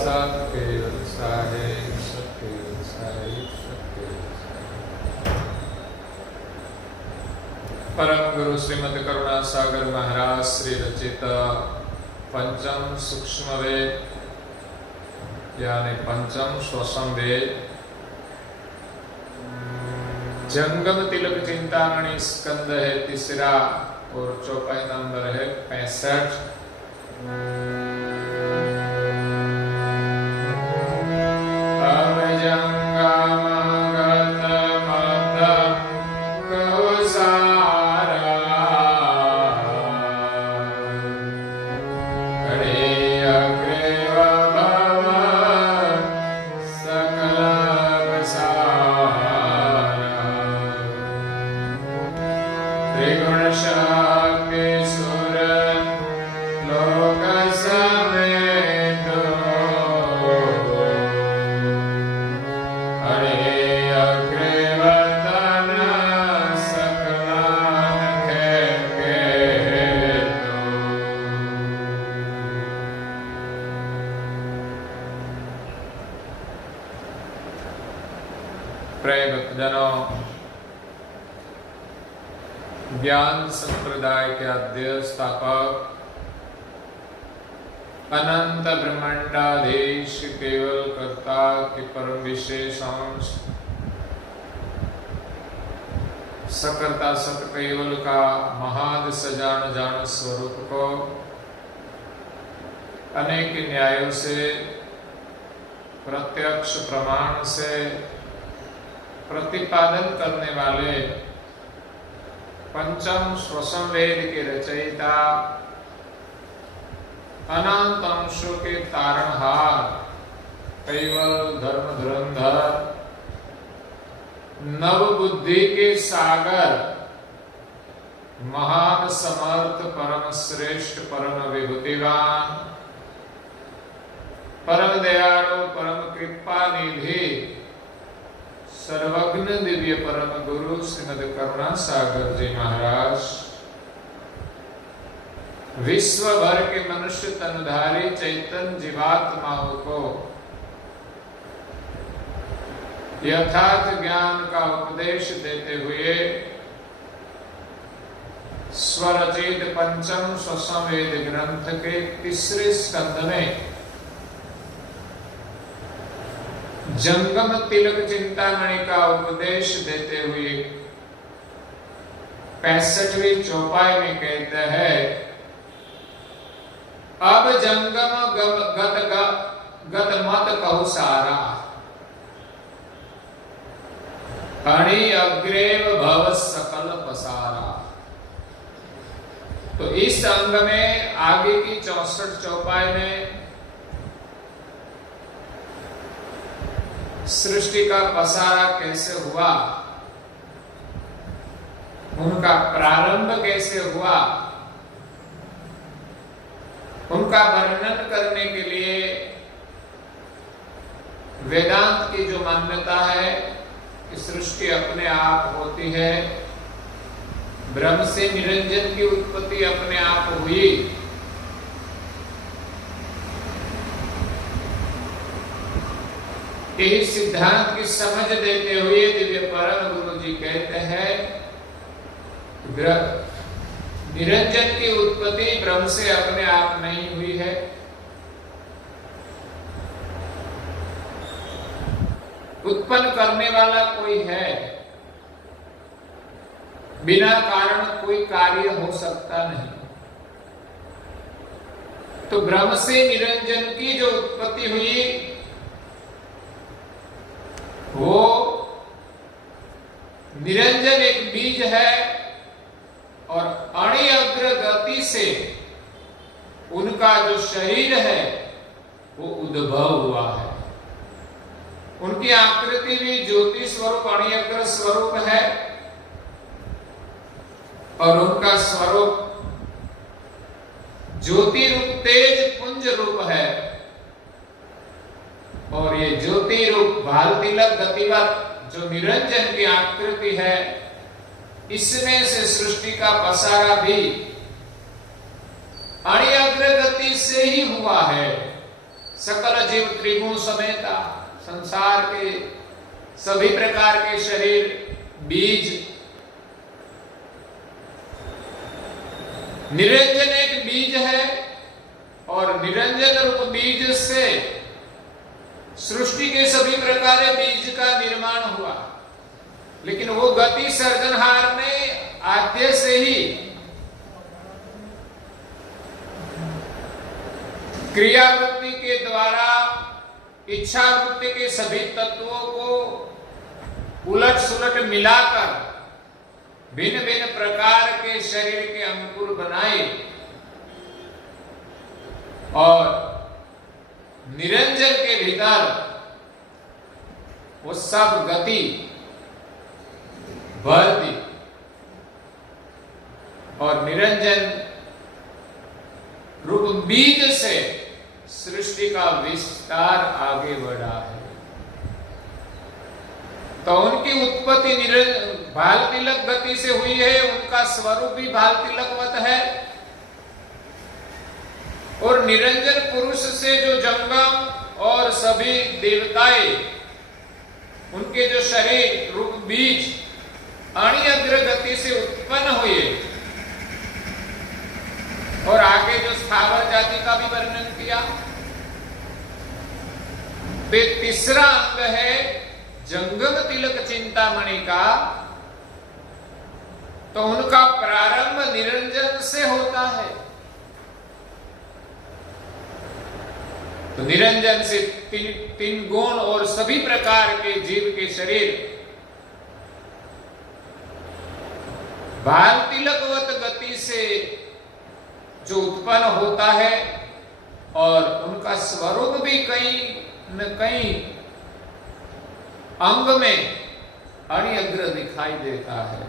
सत्केवल साहेब, सत्केवल साहेब, सत्केवल साहेब। परम गुरु श्रीमद करुणा सागर महाराज श्री रचित पंचम सूक्ष्म वेद यानी पंचम श्वसन वेद जंगम तिलक चिंतामणि स्कंद है तीसरा और चौपाई नंबर है 65। ज्ञान संप्रदाय के आद्य स्थापक अनंत ब्रह्मांडाधीश केवल कर्ता के परम विशेष अंश सकर्ता सत केवल का महान सजान जान स्वरूप को अनेक न्यायों से प्रत्यक्ष प्रमाण से प्रतिपादन करने वाले पंचम श्वसन वेद के रचयिता अनंत अंशों के तारणहार केवल धर्म धुरंधर नव बुद्धि के सागर महान समर्थ परम श्रेष्ठ परम विभूतिवान परम दयालु परम कृपा निधि सर्वज्ञ दिव्य परम गुरु श्रीमद करुणा सागर जी महाराज विश्व भर के मनुष्य तनधारी चैतन्य जीवात्माओं को यथार्थ ज्ञान का उपदेश देते हुए स्वरचित पंचम श्वसन वेद ग्रंथ के तीसरे स्कंद में जंगम तिलक चिंतामणि का उपदेश देते हुए 65वीं चौपाई में कहते हैं अब जंगम गत मत कहु सारा अणि अग्रेव भव सकल पसारा। तो इस अंग में आगे की 64 चौपाई में सृष्टि का पसारा कैसे हुआ, उनका प्रारंभ कैसे हुआ, उनका वर्णन करने के लिए वेदांत की जो मान्यता है कि सृष्टि अपने आप होती है, ब्रह्म से निरंजन की उत्पत्ति अपने आप हुई, यही सिद्धांत की समझ देते हुए दिव्य परम गुरु जी कहते हैं निरंजन की उत्पत्ति ब्रह्म से अपने आप नहीं हुई है, उत्पन्न करने वाला कोई है, बिना कारण कोई कार्य हो सकता नहीं। तो ब्रह्म से निरंजन की जो उत्पत्ति हुई वो निरंजन एक बीज है और अणि अग्र गति से उनका जो शरीर है वो उद्भव हुआ है। उनकी आकृति भी ज्योति स्वरूप अणि अग्र स्वरूप है और उनका स्वरूप ज्योति रूप तेज पुंज रूप है और ये ज्योति रूप भाल तिलक गतिवत जो निरंजन की आकृति है इसमें से सृष्टि का पसारा भी अग्रगति से ही हुआ है, सकल जीव त्रिगुण समेता संसार के सभी प्रकार के शरीर बीज, निरंजन एक बीज है और निरंजन रूप बीज से सृष्टि के सभी प्रकार बीज का निर्माण हुआ। लेकिन वो गति सर्जनहार ने आद्य से ही क्रिया वृत्ति के द्वारा इच्छा वृत्ति के सभी तत्वों को उलट सुलट मिलाकर भिन्न भिन्न प्रकार के शरीर के अंकुर बनाए और निरंजन के भीतर वो सब गति भर दी और निरंजन रूप बीज से सृष्टि का विस्तार आगे बढ़ा है। तो उनकी उत्पत्ति भाल तिलक गति से हुई है, उनका स्वरूप भी भाल तिलकवत है और निरंजन पुरुष से जो जंगम और सभी देवताएं उनके जो शरीर रूप बीज अणिअग्र गति से उत्पन्न हुए और आगे जो स्थावर जाति का भी वर्णन किया। वे तीसरा अंग है जंगम तिलक चिंतामणि का, तो उनका प्रारंभ निरंजन से होता है। तो निरंजन से तीन गुण और सभी प्रकार के जीव के शरीर भाल तिलकवत गति से जो उत्पन्न होता है और उनका स्वरूप भी कहीं न कहीं अंग में अणिअग्र दिखाई देता है।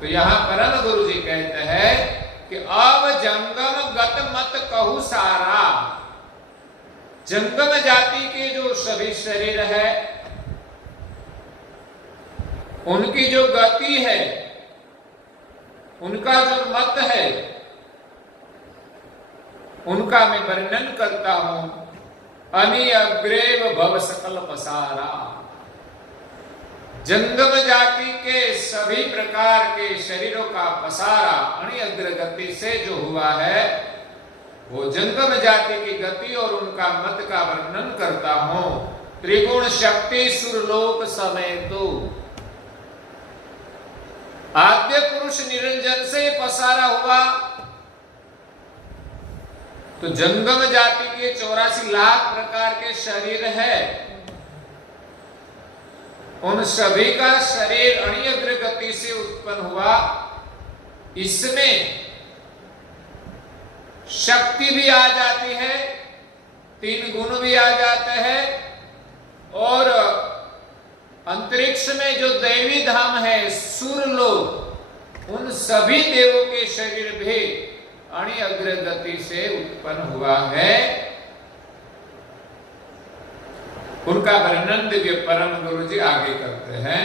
तो यहां परम गुरु जी कहते हैं कि अब जंगम गत मत कहू सारा, जंगम जाति के जो सभी शरीर है उनकी जो गति है, उनका जो मत है, उनका मैं वर्णन करता हूं। अनिअग्रेव भव सकल पसारा, जंगम जाति के सभी प्रकार के शरीरों का पसारा अनिअग्र गति से जो हुआ है वो जंगम जाति की गति और उनका मत का वर्णन करता हूं। त्रिगुण शक्ति सुरलोक समेतो, आद्य पुरुष निरंजन से पसारा हुआ तो जंगम जाति के 84 लाख प्रकार के शरीर है, उन सभी का शरीर अणिअग्र गति से उत्पन्न हुआ। इसमें शक्ति भी आ जाती है, तीन गुण भी आ जाते हैं और अंतरिक्ष में जो दैवी धाम है सुरलोक, उन सभी देवों के शरीर भी अणिअग्र गति से उत्पन्न हुआ है। उनका वर्णन दिव्य परम गुरु जी आगे करते हैं।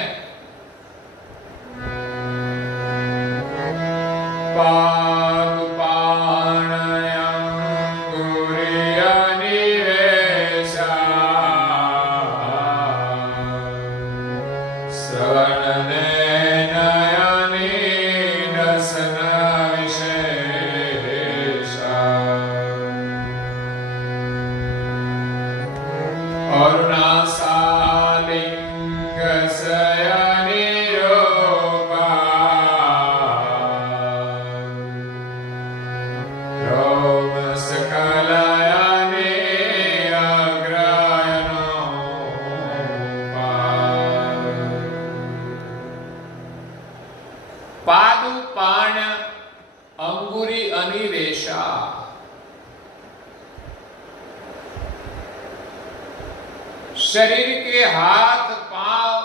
शरीर के हाथ पांव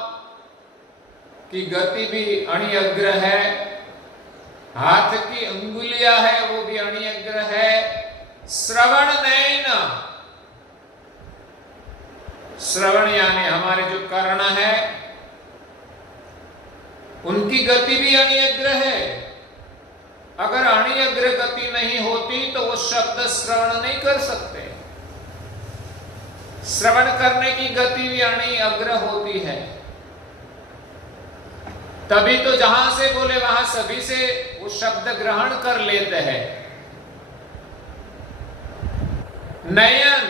की गति भी अणिअग्र है, हाथ की अंगुलियां है वो भी अणिअग्र है। श्रवण नयन, श्रवण यानी हमारे जो कर्ण है उनकी गति भी अणिअग्र है। अगर अणिअग्र गति नहीं होती तो वो शब्द श्रवण नहीं कर सकते। श्रवण करने की गति भी अणि अग्र होती है। तभी तो जहां से बोले वहां सभी से वो शब्द ग्रहण कर लेते हैं। नयन,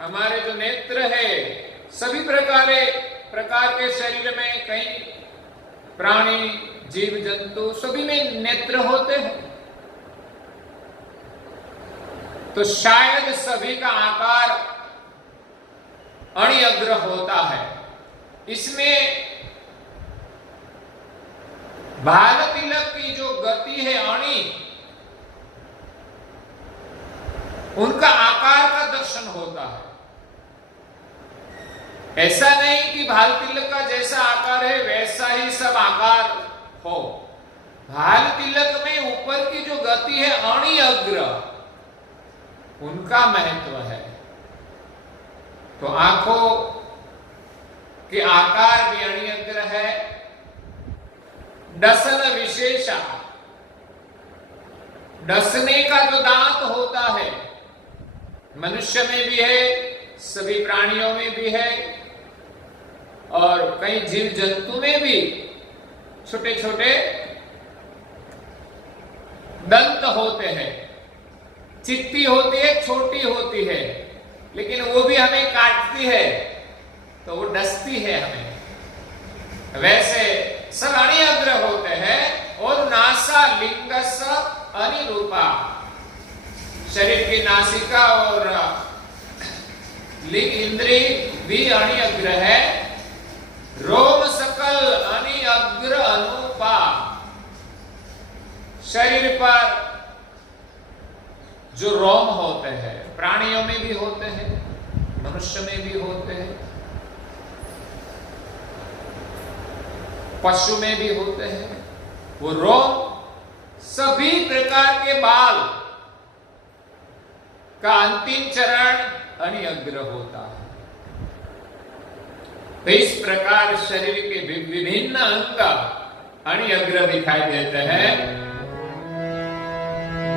हमारे जो नेत्र है, सभी प्रकार के शरीर में कई प्राणी, जीव जंतु सभी में नेत्र होते हैं। तो शायद सभी का आकार अणि अग्र होता है। इसमें बाल तिलक की जो गति है अणि, उनका आकार का दर्शन होता है। ऐसा नहीं कि भाल तिलक का जैसा आकार है वैसा ही सब आकार हो। भाल तिलक में ऊपर की जो गति है अणि अग्र, उनका महत्व है। तो आंखों के आकार भी अणि अग्र है। डसन विशेषा, डसने का जो दांत होता है मनुष्य में भी है, सभी प्राणियों में भी है, और कई जीव जंतु में भी छोटे छोटे दंत होते हैं। चित्ती होती है, छोटी होती है, लेकिन वो भी हमें काटती है तो वो डसती है हमें। वैसे सब अणि अग्र होते हैं। और नासा लिंगस अनिरूपा, शरीर की नासिका और लिंग इंद्री भी अणि अग्र है। रोम सकल अणि अग्र अनुपा, शरीर पर जो रोम होते हैं प्राणियों में भी होते हैं, मनुष्य में भी होते हैं, पशु में भी होते हैं, वो रोम सभी प्रकार के बाल का अंतिम चरण अणि अग्र होता है। तो इस प्रकार शरीर के विभिन्न अंग अणि अग्र दिखाई देते हैं।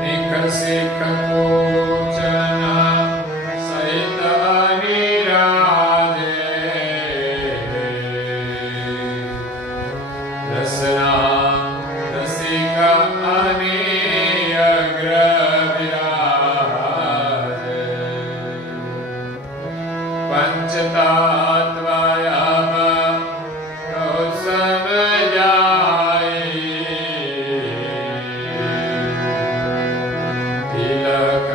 निख सिख कोचना सहित अनिराजे, रसना रसिक अणि अग्र विराजे, पंचतत्वयम कौ समझाए, तिलक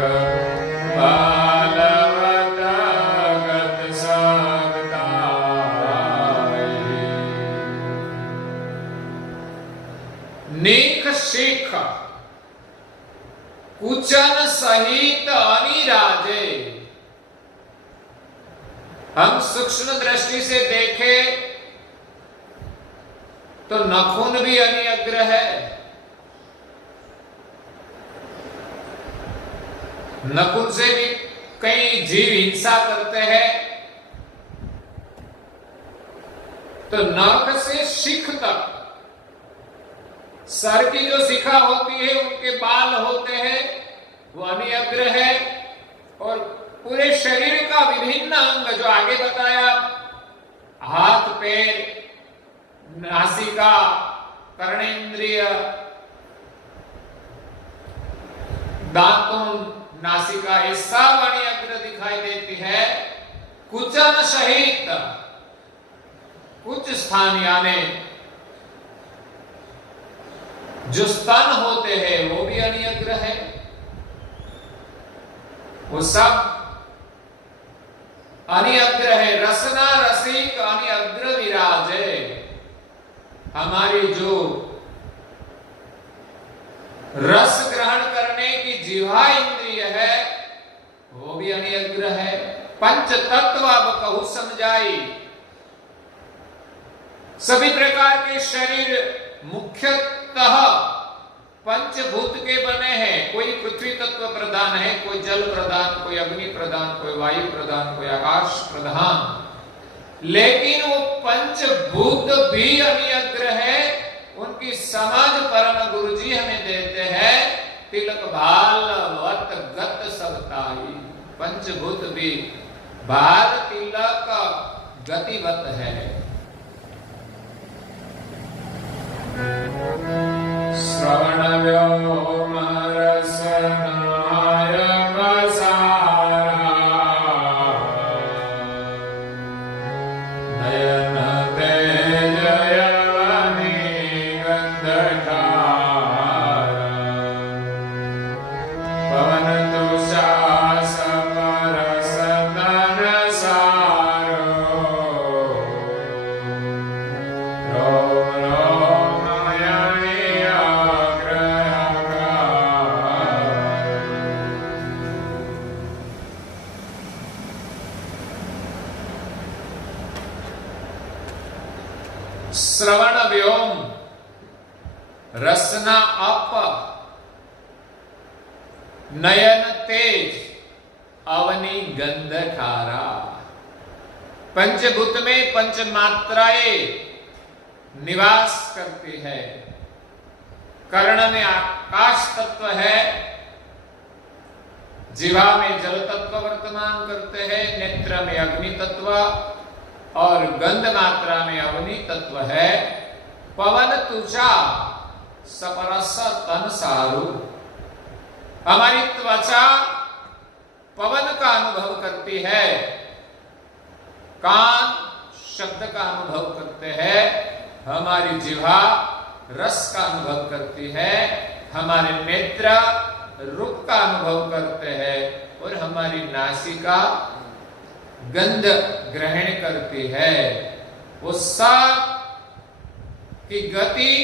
बालवत गत सकताए। नेक शेख कुचन सहित अनिराजे, हम सूक्ष्म दृष्टि से देखें तो नखून भी अणि अग्र है। नखून से भी कई जीव हिंसा करते हैं। तो नख से शिख तक सर की जो शिखा होती है, उनके बाल होते हैं, वो अणि अग्र है। और पूरे शरीर का विभिन्न अंग जो आगे बताया, हाथ, पैर, नासिका, कर्णेंद्रिय, दांतों, नासिका, ये सब अणि अग्र दिखाई देती है। कुचन सहित, कुछ स्थान यानी जो स्तन होते हैं वो भी अणि अग्र है। वो सब अणि अग्र है। रसना रसिक अणि अग्र विराजे, हमारी जो रस ग्रहण करने की जिह्वा इंद्रिय है वो भी अणि अग्र है। पंच तत्व अब कहूं समझाई, सभी प्रकार के शरीर मुख्यतः पंचभूत के बने हैं। कोई पृथ्वी तत्व प्रधान है, कोई जल प्रधान, कोई अग्नि प्रधान, कोई वायु प्रधान, कोई आकाश प्रधान। लेकिन वो पंचभूत भी अणि अग्र है। उनकी समझ परम गुरुजी हमें देते हैं। तिलक भाल वत गत सबताई, पंचभूत भी भाल तिलक गतिवत है। श्रवण व्योम रसनायक सारा, नयन तेज यवनी गंधधारा, पवन तुषा समरस तन सारो, रोम रोम नयनी श्रवण व्योम, रसना अप, नयन तेज, अवनी गंध खारा। पंचभूत में पंच मात्राएं निवास करती है। कर्ण में आकाश तत्व है, जिह्वा में जल तत्व वर्तमान करते हैं, नेत्र में अग्नि तत्व और गंध मात्रा में अवनी तत्व है। पवन तुषा सपरस तन सारू, हमारी त्वचा पवन का अनुभव करती है, कान शब्द का अनुभव करते हैं, हमारी जिह्वा रस का अनुभव करती है, हमारे नेत्र रूप का अनुभव करते हैं और हमारी नासिका गंध ग्रहण करती है। वो सब की गति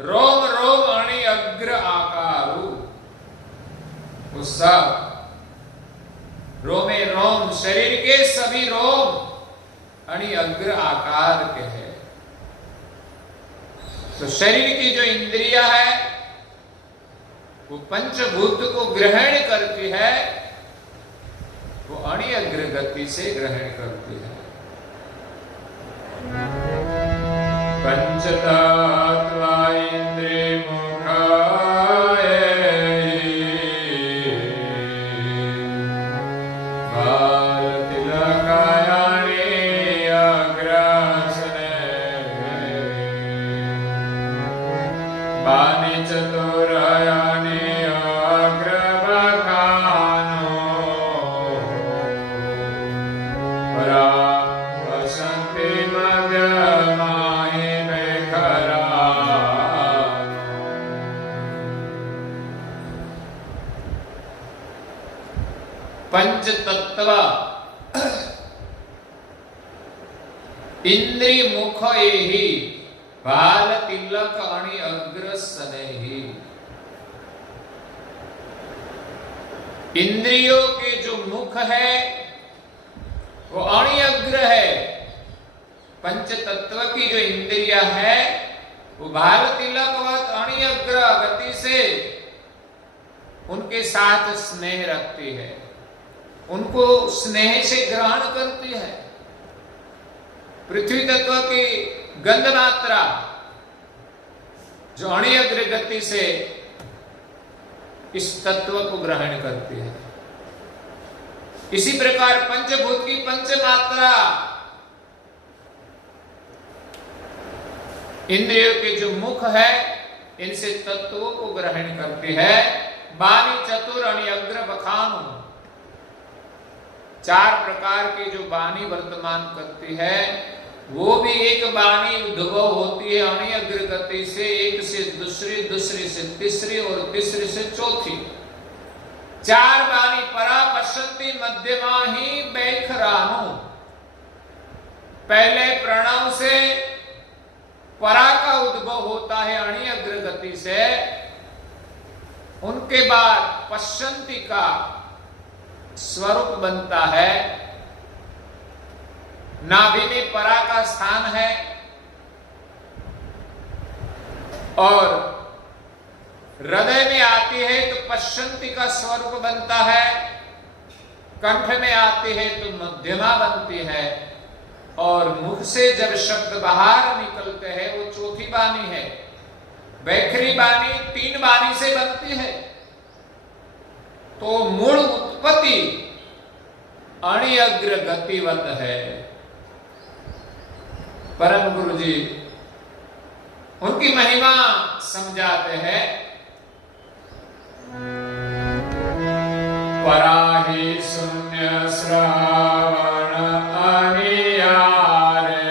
रोम रोम अणि अग्र आकारु, वो सब रोमे रोम, शरीर के सभी रोम अणि अग्र आकार के हैं। तो शरीर की जो इंद्रिया है वो पंचभूत को ग्रहण करती है, वो अणि अग्र गति से ग्रहण करती है। पंचतत्वा इंद्रिय मुखाय, बाल तिलकायानि अग्रासने, बानि चतुरायानि अग्रबखानो, परा वसन्ति मध्यमाहि मेखलानो। पंच तत्व इंद्रिय मुख एहि, बाल तिलक अणि अग्र सनेहि। इंद्रियों के जो मुख है वो अणि अग्र है। पंच तत्व की जो इंद्रिया है वो बाल तिलकवत अणि अग्र गति से उनके साथ स्नेह रखती है, उनको स्नेह से ग्रहण करती है। पृथ्वी तत्व की गंध मात्रा जो अणि अग्र गति से इस तत्व को ग्रहण करती है। इसी प्रकार पंचभूत की पंच मात्रा इंद्रियों के जो मुख है इनसे तत्वों को ग्रहण करती है। बानी चतुर अणि अग्र बखानु, चार प्रकार की जो वाणी वर्तमान करती है वो भी एक वाणी उद्भव होती है अणि अग्र गति से, एक से दूसरी, दूसरी से तीसरी और तीसरी से चौथी। चार वाणी परा पश्यन्ति मध्यमा ही बैखरानु, पहले प्रणव से परा का उद्भव होता है अणि अग्र गति से, उनके बाद पश्यन्ति का स्वरूप बनता है। नाभि में परा का स्थान है और हृदय में आती है तो पश्यन्ति का स्वरूप बनता है, कंठ में आती है तो मध्यमा बनती है और मुख से जब शब्द बाहर निकलते हैं वो चौथी वाणी है। वैखरी वाणी तीन वाणी से बनती है। तो मूल उत्पत्ति अणि अग्र गतिवत है। परम गुरु जी उनकी महिमा समझाते हैं। पराहि शून्य श्रवण अनियारे,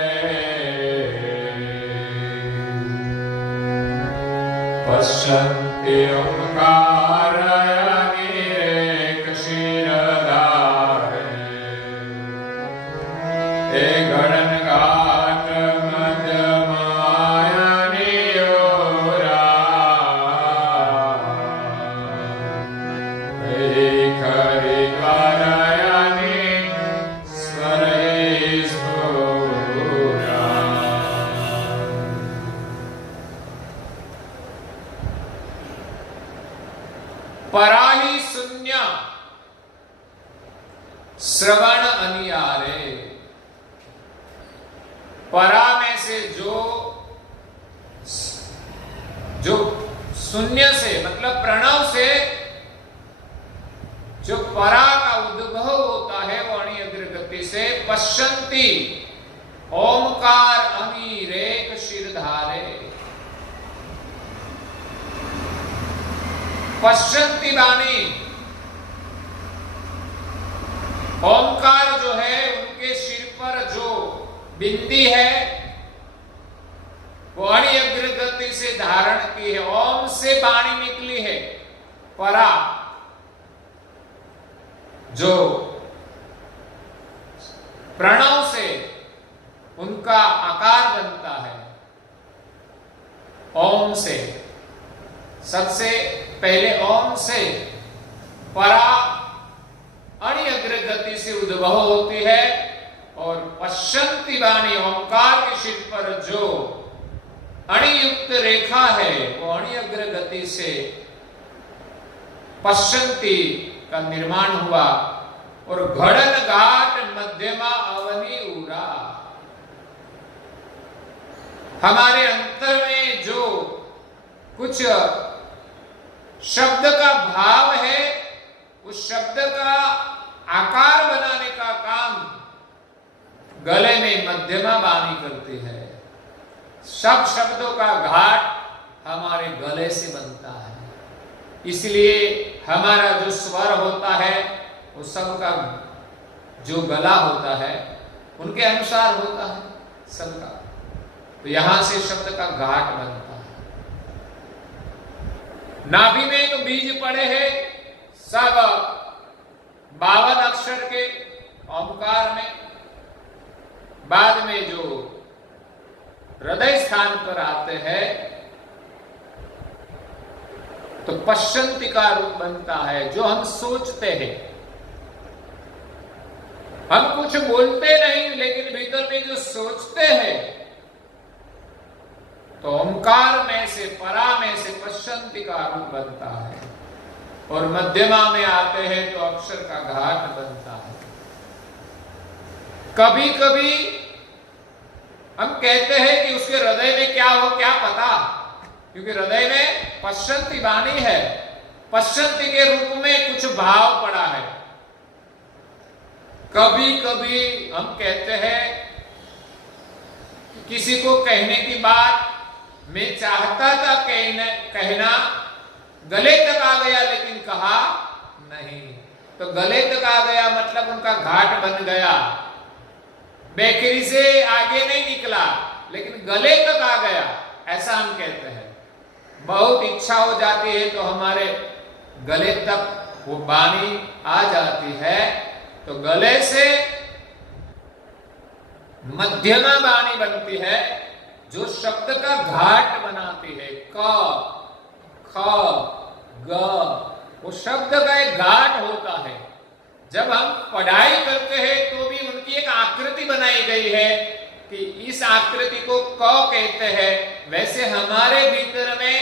पश्यन्ति ओंकार अनिरेक शिरधारे, हे गणन घाट मध्य मायनियोरा, खरी द्वारयानि स्वरे स्फुरा। पराहि शून्य श्रवण अनियारे, परा में से जो शून्य से मतलब प्रणव से जो परा का उद्भव होता है वो अणि अग्र गति से पश्यन्ति ओमकार अनिरेक शिरधारे, पश्यन्ति वाणी ओमकार जो है उनके सिर पर जो बिंदी है वो अणि अग्र गति से धारण की है। ओम से वाणी निकली है, परा जो प्रणव से उनका आकार बनता है। ओम से सबसे पहले ओम से परा अणि अग्र गति से उद्भव होती है और पश्यन्ति वाणी ओंकार के शिर पर जो अणियुक्त रेखा है वो अणि अग्र गति से पश्यन्ति का निर्माण हुआ और घड़न घाट मध्यमा अवनी उरा, हमारे अंतर में जो कुछ शब्द का भाव है उस शब्द का आकार बनाने का काम गले में मध्यमा वाणी करती है। सब शब्दों का घाट हमारे गले से बनता है, इसलिए हमारा जो स्वर होता है वो सबका जो गला होता है उनके अनुसार होता है सबका, तो यहां से शब्द का घाट बनता है। नाभि में तो बीज पड़े हैं सब 52 अक्षर के ओंकार में, बाद में जो हृदय स्थान पर आते हैं तो पश्यन्ति का रूप बनता है। जो हम सोचते हैं, हम कुछ बोलते नहीं लेकिन भीतर में जो सोचते हैं तो ओंकार में से परा में से पश्यन्ति का रूप बनता है और मध्यमा में आते हैं तो अक्षर का घाट बनता है। कभी कभी हम कहते हैं कि उसके हृदय में क्या हो क्या पता, क्योंकि हृदय में पश्यन्ति वाणी है, पश्यन्ति के रूप में कुछ भाव पड़ा है। कभी कभी हम कहते हैं किसी को कहने की बात मैं चाहता था कहना गले तक आ गया लेकिन कहा नहीं, तो गले तक आ गया मतलब उनका घाट बन गया, बेकरी से आगे नहीं निकला लेकिन गले तक आ गया, ऐसा हम कहते हैं। बहुत इच्छा हो जाती है तो हमारे गले तक वो वाणी आ जाती है, तो गले से मध्यमा वाणी बनती है जो शब्द का घाट बनाती है। क, ख, ग, वो शब्द का एक घाट होता है। जब हम पढ़ाई करते हैं तो भी उनकी एक आकृति बनाई गई है कि इस आकृति को क कहते हैं, वैसे हमारे भीतर में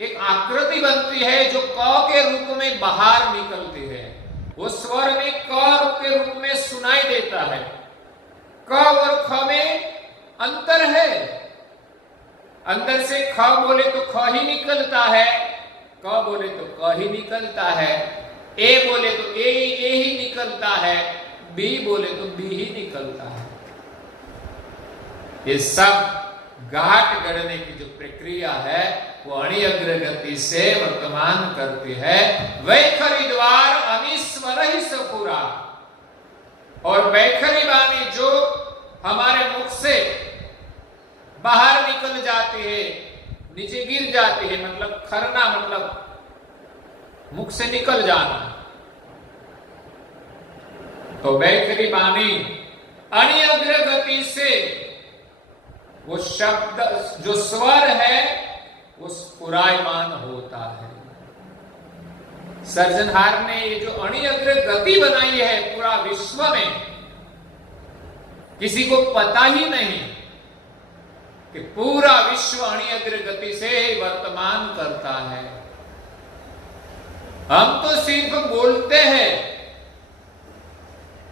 एक आकृति बनती है जो क के रूप में बाहर निकलती है। वो स्वर में क के रूप में सुनाई देता है। क और ख में अंतर है, अंदर से ख बोले तो ख ही निकलता है, क बोले तो क ही निकलता है, ए बोले तो ए ही निकलता है, बी बोले तो बी ही निकलता है। ये सब घाट गढ़ने की जो प्रक्रिया है वो अणि अग्रगति से वर्तमान करती है। वैखरी द्वार अमीश्वर ही सपुरा, और वैखरी वाणी जो हमारे मुख से बाहर निकल जाती है, नीचे गिर जाती है, मतलब खरना, मतलब मुख से निकल जाना, तो वैखरी वाणी अणि अग्रगति से वो शब्द जो स्वर है वो स्फुरायमान होता है। सर्जनहार ने ये जो अणि अग्रगति बनाई है पूरा विश्व में, किसी को पता ही नहीं कि पूरा विश्व अणि अग्रगति से वर्तमान करता है। हम तो सिर्फ बोलते हैं,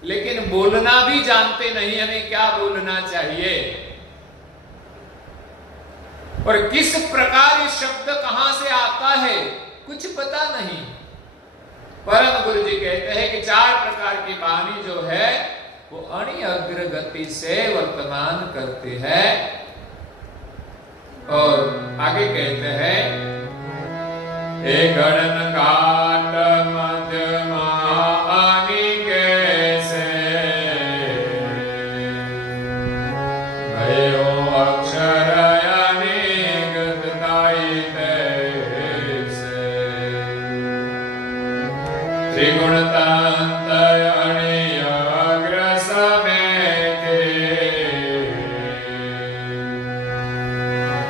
लेकिन बोलना भी जानते नहीं हमें क्या बोलना चाहिए और किस प्रकार ये शब्द कहां से आता है कुछ पता नहीं। परम गुरु जी कहते हैं कि 4 प्रकार की वाणी जो है वो अणि अग्रगति से वर्तमान करती है। और आगे कहते हैं, ए गणन घाट मध्यमा अणि कैसे, भयो अक्षर त्रिगुणतांत अणि अग्र समेते,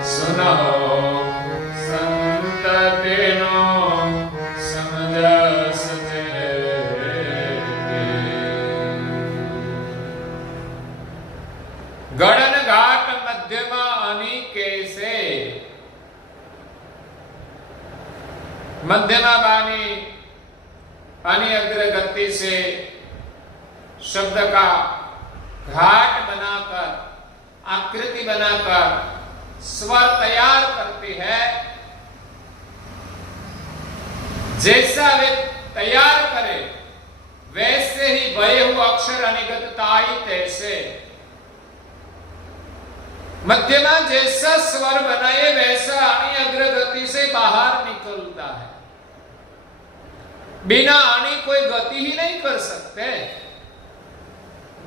सुनो संत तेनो समझ सचेते। गणन घाट मध्यमा अणि कैसे, मध्यमा वाणी अणि अग्रगति से शब्द का घाट बनाकर, आकृति बनाकर स्वर तैयार करती है। जैसा वे तैयार करे वैसे ही भय हुआ अक्षर अनिगतताई तैसे, मध्यमा जैसा स्वर बनाए वैसा अणि अग्रगति से बाहर निकलता है। बिना अणि कोई गति ही नहीं कर सकते।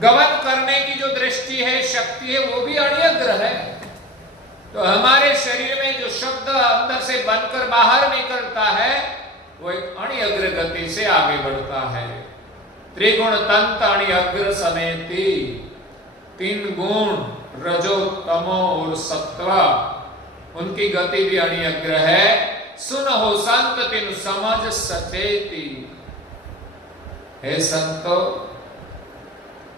गमन करने की जो दृष्टि है, शक्ति है, वो भी अणि अग्र है। तो हमारे शरीर में जो शब्द अंदर से बनकर बाहर निकलता है वो एक अणि अग्र गति से आगे बढ़ता है। त्रिगुण तंत अणि अग्र समेती, 3 गुण रजो तमो और सत्व, उनकी गति भी अणि अग्र है। सुनो संत तिन समझ सचेती, हे संतो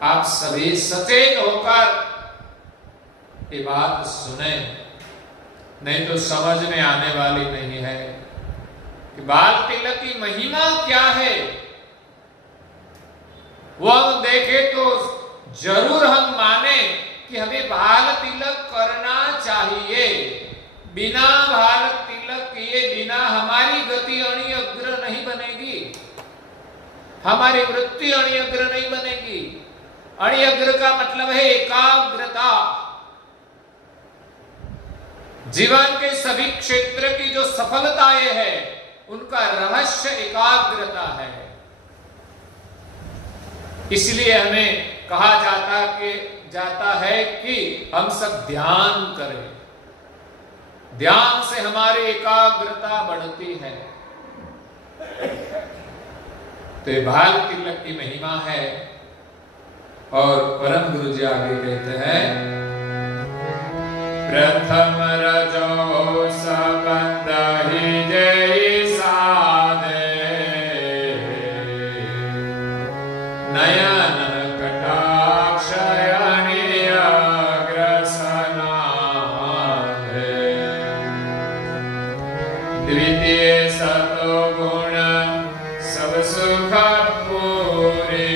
आप सभी सचेत होकर ये बात सुने, नहीं तो समझ में आने वाली नहीं है कि बाल तिलक की महिमा क्या है। वो हम देखे तो जरूर हम माने कि हमें बाल तिलक करना चाहिए। बिना बाल तिलक किए बिना हमारी गति अणि अग्र नहीं बनेगी, हमारी वृत्ति अणि अग्र नहीं बनेगी। अणि अग्र का मतलब है एकाग्रता। जीवन के सभी क्षेत्र की जो सफलताएं हैं उनका रहस्य एकाग्रता है। इसलिए हमें कहा जाता है कि हम सब ध्यान करें। ध्यान से हमारी एकाग्रता बढ़ती है। तो बाल तिलक की महिमा है। और परम गुरु जी आगे कहते हैं, प्रथम रजो संबंध ही जय साधे, नयन कटाक्ष अणि अग्र सनाधे, द्वितीय सतो गुण सब सुख पूरे,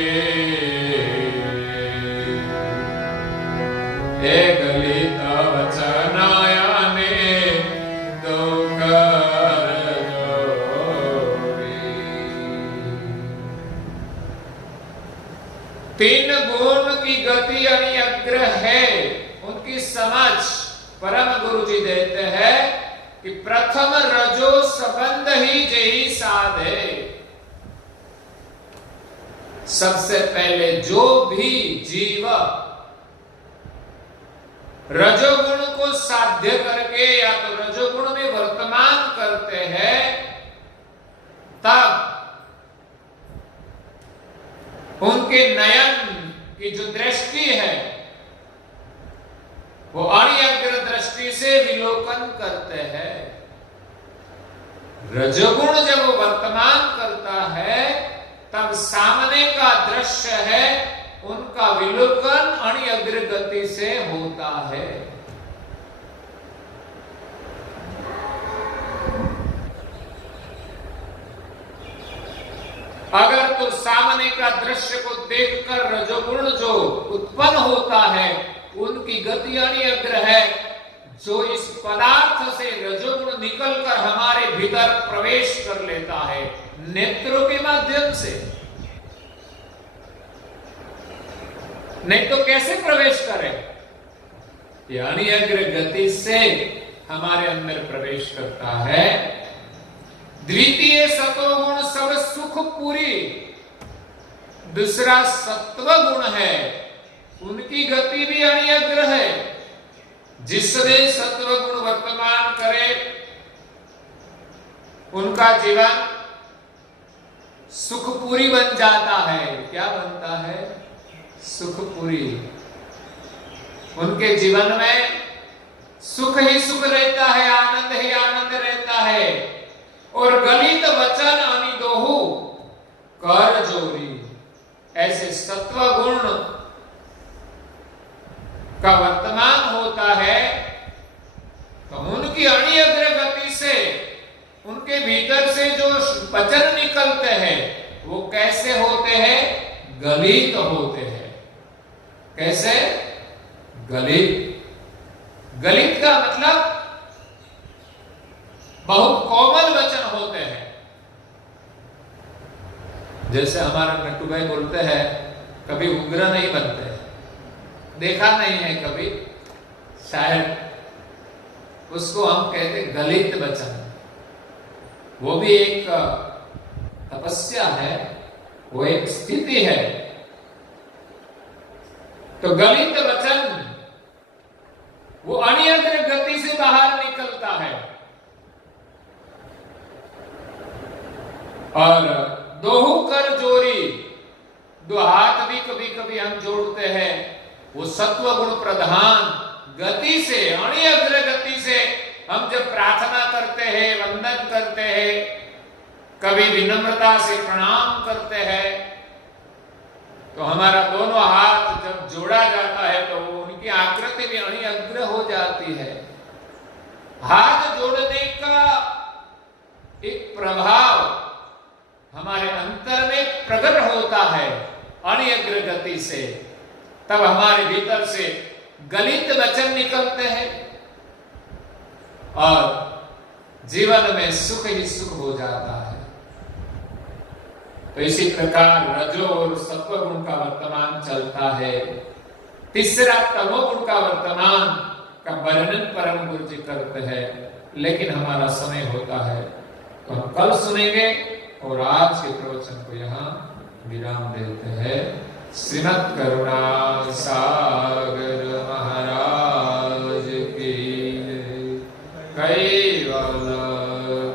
एक लित वचनायने दो कर जोड़ी। 3 गुण की गति अणि अग्र है, उनकी समझ परम गुरु जी देते हैं कि प्रथम रजो संबंध ही जही साधे। सबसे पहले जो भी जीव रजोगुण को साध्य करके या तो रजोगुण में वर्तमान करते हैं, तब उनके नयन की जो दृष्टि है वो अणियग्र दृष्टि से विलोकन करते हैं। रजोगुण जब वो वर्तमान करता है तब सामने का दृश्य है उनका विलोकन अणियग्र गति से होता है। अगर तो सामने का दृश्य को देखकर रजोगुण जो उत्पन्न होता है उनकी गति अणियग्र है। जो इस पदार्थ से रजोगुण निकलकर हमारे भीतर प्रवेश कर लेता है नेत्रों के माध्यम से, नहीं तो कैसे प्रवेश करे? ये अणियग्र गति से हमारे अंदर प्रवेश करता है। द्वितीय सतोगुण सब सुख पूरी, दूसरा सत्व गुण है, उनकी गति भी अणियग्र है। जिसमें सत्व गुण वर्तमान करे उनका जीवन सुखपुरी बन जाता है। क्या बनता है? सुखपुरी। उनके जीवन में सुख ही सुख रहता है, आनंद ही आनंद रहता है। और गलित वचन अनिदोहु कर जोरी, ऐसे सत्व गुण का वर्तमान होता है तो उनकी अणियग्र गति से उनके भीतर से जो वचन निकलते हैं वो कैसे होते हैं? गलित होते हैं। कैसे? गलित। गलित का मतलब बहुत कोमल वचन होते हैं। जैसे हमारा नट्टू भाई बोलते हैं, कभी उग्र नहीं बनते। देखा नहीं है कभी, शायद उसको हम कहते गलित वचन। वो भी एक तपस्या है, वो एक स्थिति है। तो गलित वचन वो अणियग्र गति से बाहर निकलता है। और दोहु कर जोरी, दो हाथ भी कभी कभी हम जोड़ते हैं, वो सत्व गुण प्रधान गति से, अणियग्र गति से हम जब प्रार्थना करते हैं, वंदन करते हैं, कभी विनम्रता से प्रणाम करते हैं, तो हमारा दोनों हाथ जब जोड़ा जाता है तो वो उनकी आकृति भी अणियग्र हो जाती है। हाथ जोड़ने का एक प्रभाव हमारे अंतर में प्रकट होता है अणियग्र गति से। तब हमारे भीतर से गलित वचन निकलते हैं और जीवन में सुख ही सुख हो जाता है। तो इसी प्रकार रजो और सत्व गुण का वर्तमान चलता है। तीसरा तमो गुण का वर्तमान का वर्णन परम गुरु जी करते हैं, लेकिन हमारा समय होता है तो हम कल सुनेंगे और आज के प्रवचन को यहाँ विराम देते हैं। श्रीमद् करुणा सागर महाराज की कैवल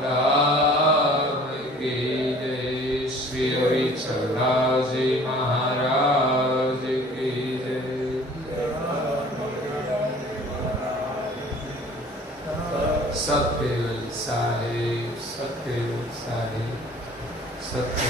धाम की जय। श्री हरिचंद्राजी महाराज की जय। सत्य साहिब, सत्य साहिब, सत्य